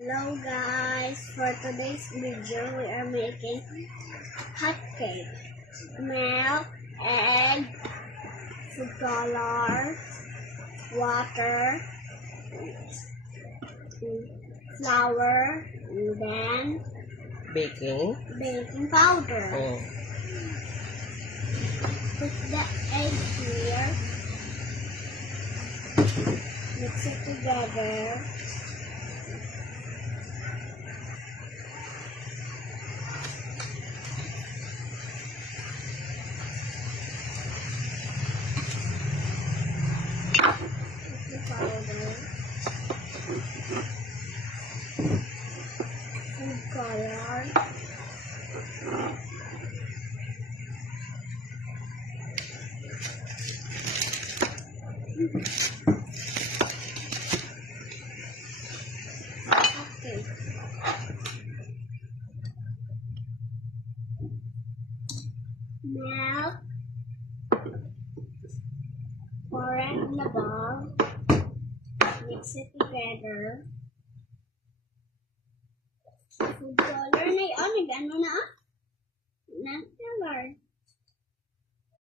Hello guys, for today's video we are making cupcake, milk, egg, food color, water, flour, and then baking powder. Put the egg here, mix it together. Powder, food color, okay. Milk, pour it in the bowl. Mix it together. Food color na yun. Nag-ano na? Nag-color.